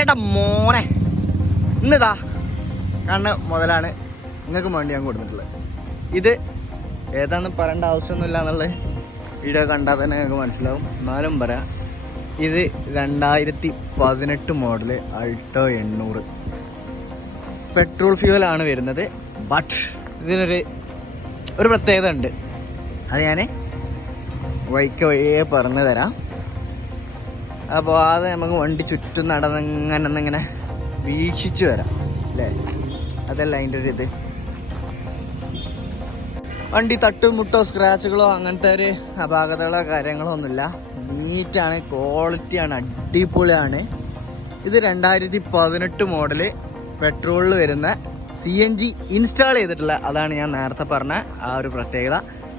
ഏട്ടാ മോനെ ഇന്നിതാ കണ്ണ് മുതലാണ് നിങ്ങൾക്ക് വേണ്ടി ഞാൻ കൊടുത്തിട്ടുള്ളത്. ഇത് ഏതാണെന്ന് പറയേണ്ട ആവശ്യമൊന്നുമില്ല എന്നുള്ളത് വീഡിയോ കണ്ടാൽ തന്നെ നിങ്ങൾക്ക് മനസ്സിലാവും. എന്നാലും പറയാം, ഇത് 2018 മോഡല് അൾട്ടോ 800 പെട്രോൾ ഫ്യൂവലാണ് വരുന്നത്. ബട്ട് ഇതിനൊരു പ്രത്യേകത ഉണ്ട്. അത് ഞാൻ വഴിയെ പറഞ്ഞു തരാം. അപ്പോൾ അത് നമുക്ക് വണ്ടി ചുറ്റും നടന്നിങ്ങനെ വീക്ഷിച്ചു വരാം അല്ലേ. അതല്ല അതിൻ്റെ ഒരു ഇത്. വണ്ടി തട്ടുമുട്ടോ സ്ക്രാച്ചുകളോ അങ്ങനത്തെ ഒരു അപാകതകളോ കാര്യങ്ങളോ ഒന്നുമില്ല. നീറ്റാണ്, ക്വാളിറ്റിയാണ്, അടിപൊളിയാണ്. ഇത് 2018 മോഡല് പെട്രോളിൽ വരുന്ന CNG ഇൻസ്റ്റാൾ ചെയ്തിട്ടുള്ള, അതാണ് ഞാൻ നേരത്തെ പറഞ്ഞ ആ ഒരു പ്രത്യേകത.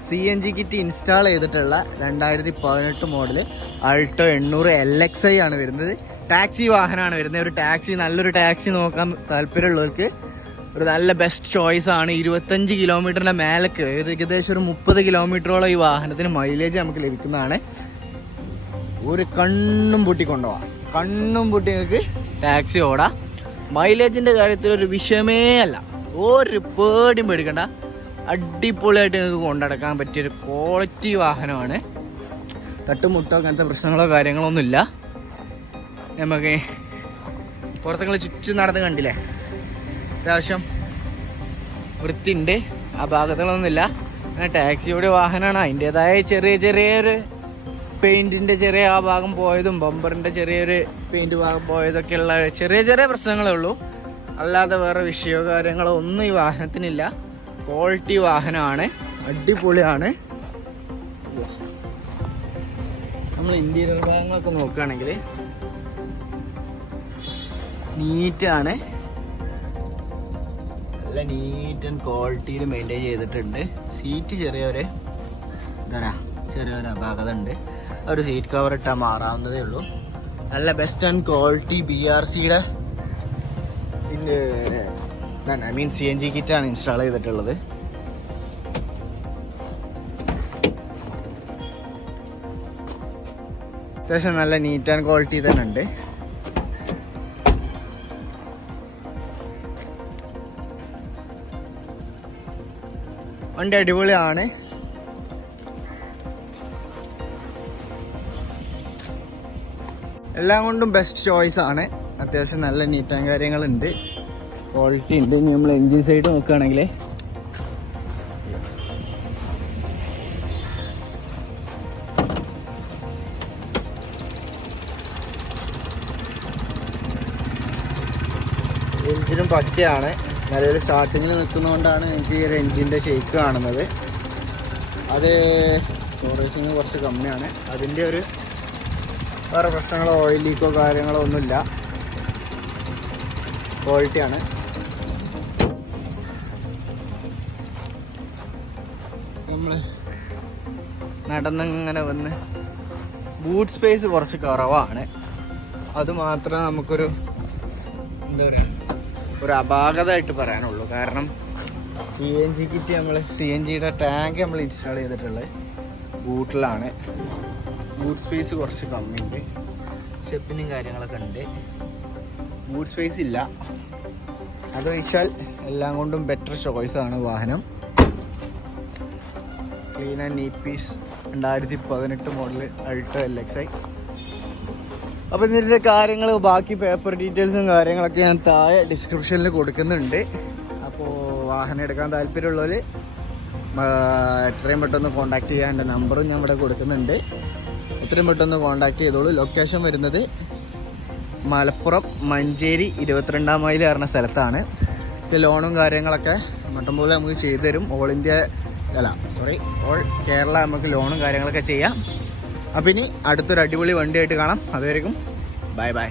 CNG കിറ്റ് ഇൻസ്റ്റാൾ ചെയ്തിട്ടുള്ള 2018 മോഡല് അൾട്ടോ 800 LXi ആണ് വരുന്നത്. ടാക്സി വാഹനമാണ് വരുന്നത്. ഒരു ടാക്സി, നല്ലൊരു ടാക്സി നോക്കാൻ താല്പര്യമുള്ളവർക്ക് ഒരു നല്ല ബെസ്റ്റ് ചോയ്സ് ആണ്. 25 കിലോമീറ്ററിൻ്റെ മേലേക്ക്, ഏകദേശം ഒരു 30 കിലോമീറ്ററോളം ഈ വാഹനത്തിന് മൈലേജ് നമുക്ക് ലഭിക്കുന്നതാണ്. ഒരു കണ്ണും പൂട്ടി കൊണ്ടുപോവാം, കണ്ണും പൂട്ടി നിങ്ങൾക്ക് ടാക്സി ഓടാം. മൈലേജിൻ്റെ കാര്യത്തിൽ ഒരു വിഷയമേ അല്ല, ഒരു പേടിയും പേടിക്കണ്ട. അടിപൊളിയായിട്ട് നിങ്ങൾക്ക് കൊണ്ടടക്കാൻ പറ്റിയൊരു ക്വാളിറ്റി വാഹനമാണ്. തട്ടുമുട്ടോ അങ്ങനത്തെ പ്രശ്നങ്ങളോ കാര്യങ്ങളോ ഒന്നുമില്ല. നമുക്ക് പുറത്തുങ്ങൾ ചുറ്റും നടന്ന് കണ്ടില്ലേ, അത്യാവശ്യം വൃത്തിയുണ്ട്, ആ ഭാഗത്തുകളൊന്നുമില്ല. അങ്ങനെ ടാക്സിയുടെ വാഹനമാണ്. അതിൻ്റെതായ ചെറിയൊരു പെയിൻറ്റിൻ്റെ ചെറിയ ആ ഭാഗം പോയതും ബമ്പറിൻ്റെ ചെറിയൊരു പെയിൻറ്റ് ഭാഗം പോയതൊക്കെയുള്ള ചെറിയ പ്രശ്നങ്ങളേ ഉള്ളൂ. അല്ലാതെ വേറെ വിഷയമോ കാര്യങ്ങളോ ഒന്നും ഈ വാഹനത്തിനില്ല. ക്വാളിറ്റി വാഹനമാണ്, അടിപൊളിയാണ്. നമ്മൾ ഇന്റീരിയർ ഭാഗങ്ങളൊക്കെ നോക്കുകയാണെങ്കിൽ നീറ്റാണ്, നല്ല നീറ്റ് ആൻഡ് ക്വാളിറ്റിയിൽ മെയിൻറ്റെയിൻ ചെയ്തിട്ടുണ്ട്. സീറ്റ് ചെറിയൊരു അപാകത ഉണ്ട്. ഒരു സീറ്റ് കവർ ഇട്ടാൽ മാറാവുന്നതേ ഉള്ളൂ. നല്ല ബെസ്റ്റ് ആൻഡ് ക്വാളിറ്റി BRCയുടെ CNG കിറ്റാണ് ഇൻസ്റ്റാൾ ചെയ്തിട്ടുള്ളത്. അത്യാവശ്യം നല്ല നീറ്റ് ആൻഡ് ക്വാളിറ്റി തന്നെ ഉണ്ട്. വണ്ടി അടിപൊളിയാണ്. എല്ലാം കൊണ്ടും ബെസ്റ്റ് ചോയ്സ് ആണ്. അത്യാവശ്യം നല്ല നീറ്റ് ആൻഡ് കാര്യങ്ങളുണ്ട്, ക്വാളിറ്റി ഉണ്ട്. ഇനി നമ്മൾ എൻജിൻ സൈഡ് നോക്കുകയാണെങ്കിൽ എൻജിനും പക്കയാണ്. നിലവിൽ സ്റ്റാർട്ടിങ്ങിൽ നിൽക്കുന്നതുകൊണ്ടാണ് എനിക്ക് ഈ ഒരു എൻജിൻ്റെ ഷേക്ക് കാണുന്നത്. അത് റേസിങ് കുറച്ച് കമ്മിയാണ്. അതിൻ്റെ ഒരു വേറെ പ്രശ്നങ്ങളോ ഓയിൽ ലീക്കോ കാര്യങ്ങളോ ഒന്നുമില്ല, ക്വാളിറ്റിയാണ്. നമ്മൾ നടന്നിങ്ങനെ വന്ന് ബൂട്ട് സ്പേസ് കുറച്ച് കുറവാണ്. അത് മാത്രമേ നമുക്കൊരു ഒരു അപാകതമായിട്ട് പറയാനുള്ളൂ. കാരണം CNG കിറ്റ് CNGയുടെ ടാങ്ക് നമ്മൾ ഇൻസ്റ്റാൾ ചെയ്തിട്ടുള്ളത് ബൂട്ടിലാണ്. ബൂട്ട് സ്പേസ് കുറച്ച് കമ്മിയുണ്ട്, സ്റ്റെപ്പിനും കാര്യങ്ങളൊക്കെ ഉണ്ട്. ബൂട്ട് സ്പേസ് ഇല്ല. അത് വെച്ചാൽ എല്ലാം കൊണ്ടും ബെറ്റർ ചോയ്സാണ് വാഹനം. Clean and neat piece 2018 model Alto LXi. അപ്പോൾ ഇതിൻ്റെ കാര്യങ്ങൾ, ബാക്കി പേപ്പർ ഡീറ്റെയിൽസും കാര്യങ്ങളൊക്കെ ഞാൻ താഴെ ഡിസ്ക്രിപ്ഷനിൽ കൊടുക്കുന്നുണ്ട്. അപ്പോൾ വാഹനം എടുക്കാൻ താല്പര്യമുള്ളവർ എത്രയും പെട്ടെന്ന് കോൺടാക്ട് ചെയ്യാൻ എൻ്റെ നമ്പറും ഞാൻ ഇവിടെ കൊടുക്കുന്നുണ്ട്. എത്രയും പെട്ടെന്ന് കോൺടാക്ട് ചെയ്തോളൂ. ലൊക്കേഷൻ വരുന്നത് മലപ്പുറം മഞ്ചേരി 22-ാം മൈൽ പറഞ്ഞ സ്ഥലത്താണ്. ഇത് ലോണും കാര്യങ്ങളൊക്കെ മട്ടംപോലെ നമുക്ക് ചെയ്തു തരും. ഓൾ കേരള നമുക്ക് ലോണും കാര്യങ്ങളൊക്കെ ചെയ്യാം. അപ്പം ഇനി അടുത്തൊരു അടിപൊളി വണ്ടിയായിട്ട് കാണാം. അതുവരെയും ബൈ.